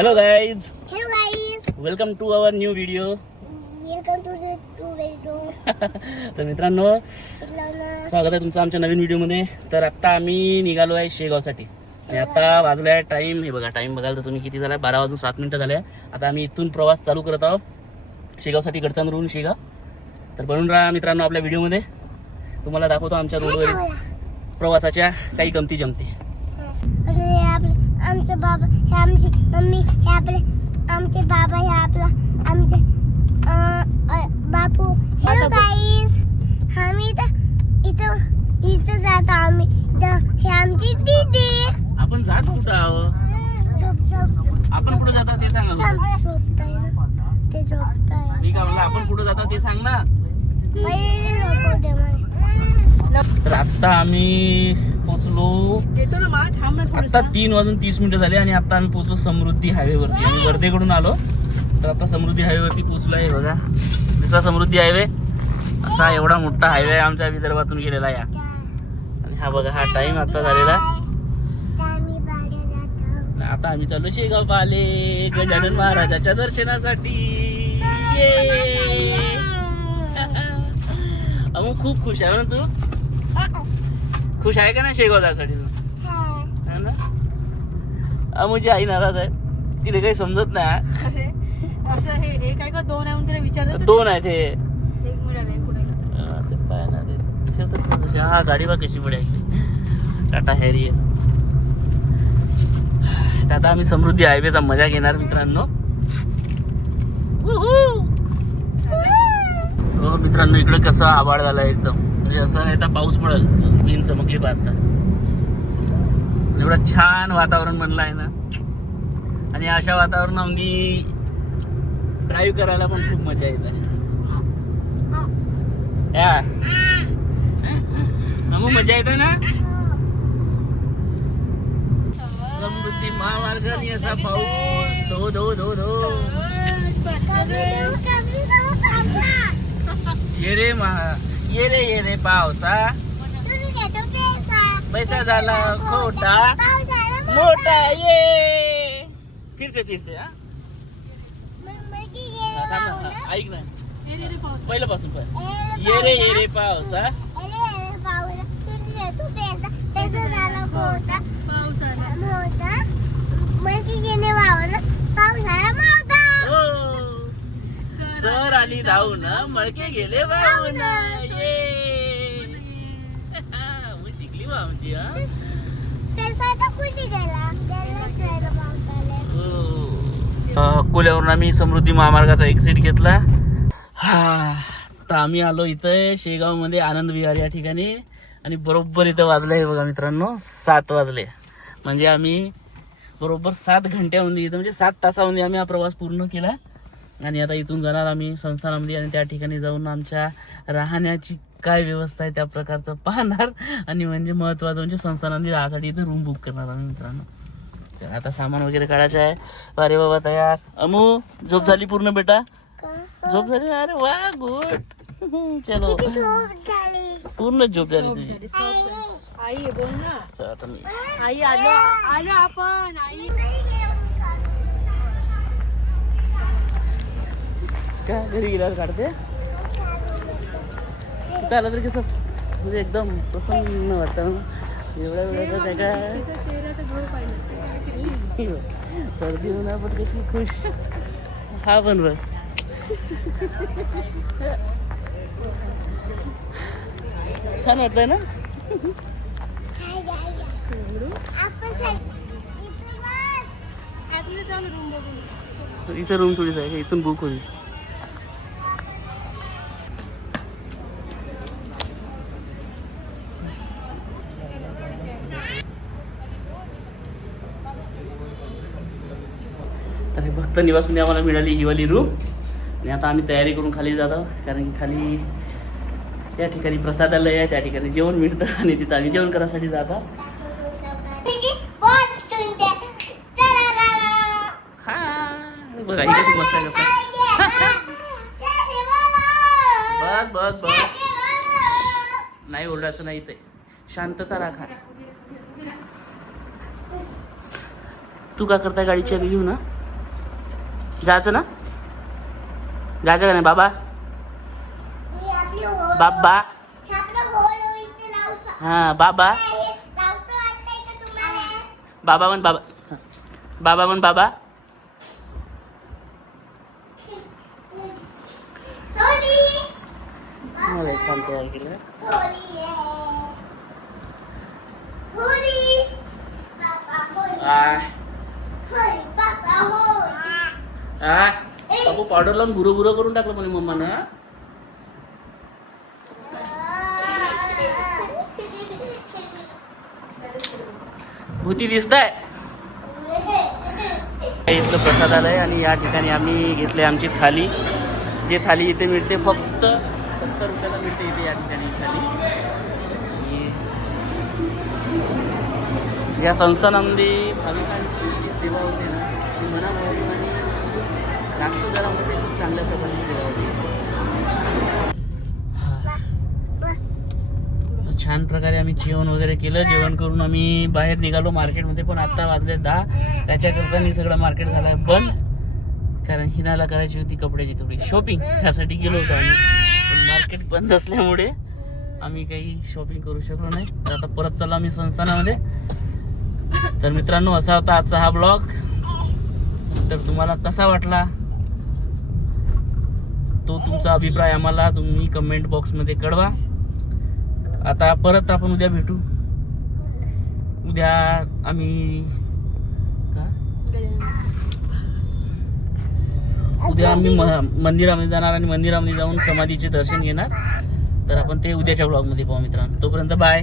Hello guys, Hello guys, welcome to our new video. welcome to the two video. तर मित्रांनो, स्वागत आहे तुमचं आमच्या नवीन व्हिडिओमध्ये. तर आता आम्ही निघालो आहे शेगावसाठी आणि आता वाजला आहे टाइम. हे बघा, टाइम बघाल तर तुम्ही किती झाला आहे, 12:07 झाले. आता आम्ही इथून प्रवास चालू करत आहोत शेगावसाठी, गडचांदूरहून शेगाव. तर बनून राहा मित्रांनो आपल्या व्हिडिओमध्ये. तुम्हाला दाखवतो आमच्या रोडवर प्रवासाच्या काही गमती जमती. आमचे बाबा हे आमची मम्मी हे आपले आमचे बाबा हे आपला आमचे बापू. हेलो गाईस, आम्ही इथं जातो. आम्ही हे आमची दीदी. आपण जात कुठं आहोत? आपण कुठं जातो ते सांगा मला. झोपताय ना ते झोपताय. मी काय म्हणलं, आपण कुठं जातो ते सांग ना. पहिले झोपू दे मला. तर आता आम्ही पोचलो, आता 3:30 झाले आणि आता आम्ही पोचलो समृद्धी हायवेवरती. आम्ही वर्धेकडून आलो, तर आता समृद्धी हायवेवरती पोचलो आहे. बघा दिसला समृद्धी हायवे, असा एवढा मोठा हायवे आमच्या विदर्भातून गेलेला आहे. आणि हा बघा, हा टाइम आता झालेला. आता आम्ही चाललो शेगाव पाले गजानन महाराजाच्या दर्शनासाठी. अमुक खूप खुश आहे ना तू? खुश आहे का ना शेगाव जायसाठी तू? है ना? अमुची आई नाराज आहे, तिला काही समजत नाही. असं हे काय का दोन आहे म्हणून तिला विचारलं. दोन आहे ते. एक मिळालं एक कुणाला. ते पाय ना ते फिरतच नाही तशी. हा गाडी बा कशी पुढे टाटा हॅरियर. तर आता आम्ही समृद्धी हायवेचा मजा घेणार मित्रांनो. हो मित्रांनो, इकडे कसं आभाळ झालं एकदम, म्हणजे असं नाही तर पाऊस पडेल. मीन चमकली पाहता, एवढं छान वातावरण बनलं आहे ना. आणि अशा वातावरणामध्ये ड्राईव्ह करायला पण खूप मजा येत आहे. मग मजा येते ना. समृद्धी महामार्गाने असा पाऊस धो धो धो धो. ये रे पावसा, पैसा झाला खोटा मोठा. ये फिर से हा. ऐक ना पहिलं पासून पण. ये रे पावसा, सर आली धावून मळके गेले वाहून. ये शिकली बा आमची. अकोल्यावरून आम्ही समृद्धी महामार्गाचा एक्झिट घेतला. हा, तर आम्ही आलो इथं शेगाव मध्ये आनंद विहार या ठिकाणी. आणि बरोबर इथं वाजले हे बघा मित्रांनो, 7 वाजले. म्हणजे आम्ही बरोबर 7 घंट्यामध्ये इथं, म्हणजे 7 तासामध्ये आम्ही हा प्रवास पूर्ण केला. आणि आता इथून जाणार आम्ही संस्थानामध्ये आणि त्या ठिकाणी जाऊन आमच्या राहण्याची काय व्यवस्था आहे त्या प्रकारचं पाहणार. आणि म्हणजे महत्वाचं म्हणजे संस्थानामध्ये राहण्यासाठी इथं रूम बुक करणार आम्ही मित्रांनो. तर आता सामान वगैरे काढायचं आहे. अरे बाबा तयार. अमू झोप झाली पूर्ण बेटा? झोप झाली? अरे वा, गुड. चलो, पूर्ण झोप झाली तुझी. आई बोल ना. आता मी आई आलो आपण. आई काय घरी गेल्यावर काढते. तिथं आलं तरी कसं म्हणजे एकदम प्रसन्न वाटतं ना. एवढ्या वेळाचं त्या काय सर्दी होणार पण कशी खुश. हा पण बघ, छान वाटतंय ना. इथं रूम थोडीच आहे का, इथून बुक होईल. तर हे भक्त निवासमध्ये आम्हाला मिळाली ही वाली रूम. आणि आता आम्ही तयारी करून खाली जातो, कारण की खाली त्या ठिकाणी प्रसादालय आहे, त्या ठिकाणी जेवण मिळतं आणि तिथं आम्ही जेवण करायसाठी जातो. हा बघा इथे खूप मस्त आहे. बस बस बस, नाही ओरडायचं नाही, इथे शांतता राखा. तू का करताय? गाडीची चाबी घेऊ ना. जायचं ना? जायचं का नाही बाबा? हे आपलं होल. बाबा हे आपलं होल इथे लावसा. हा बाबा हे लावसा वाटतंय का तुम्हाला? बाबा म्हण बाबा. बाबा म्हण बाबा. होली. मला शांत ऐकलं. होली आहे. होली. बाबा होली. होली बाबा होली. बाबू पावडर लावून गुरु गुरु करून टाकलं म्हणे मम्मानं. भूती दिसताय. इथलं प्रसादालय आणि या ठिकाणी आम्ही घेतले आमची थाली. जे थाली इथे मिळते फक्त 70 रुपयाला मिळते इथे या ठिकाणी थाली. आणि या संस्थानामध्ये भाविकांची जी सेवा होते ना ती मनापासून आणि जास्त दरामध्ये खूप चांगल्या प्रकारची सेवा होती. छान प्रकारे आम्ही जेवण वगैरे केलं. जेवण करून आम्ही बाहेर निघालो मार्केटमध्ये. पण आता वाजले 10. त्याच्याकरता सगळं मार्केट झालं बंद. कारण हिनाला करायची होती कपड्याची थोडी शॉपिंग. त्यासाठी गेलो होतो आम्ही. पण मार्केट बंद असल्यामुळे आम्ही काही शॉपिंग करू शकलो नाही. तर आता परत चाललो आम्ही संस्थानामध्ये. तर मित्रांनो असा होता आजचा हा ब्लॉग. तर तुम्हाला कसा वाटला तो तुमचा अभिप्राय आम्हाला तुम्ही कमेंट बॉक्समध्ये कळवा. आता परत आपण उद्या भेटू. उद्या आम्ही मंदिरामध्ये जाणार आणि मंदिरामध्ये जाऊन समाधीचे दर्शन घेणार. तर आपण ते उद्याच्या ब्लॉगमध्ये पाहू मित्रांनो. तोपर्यंत बाय.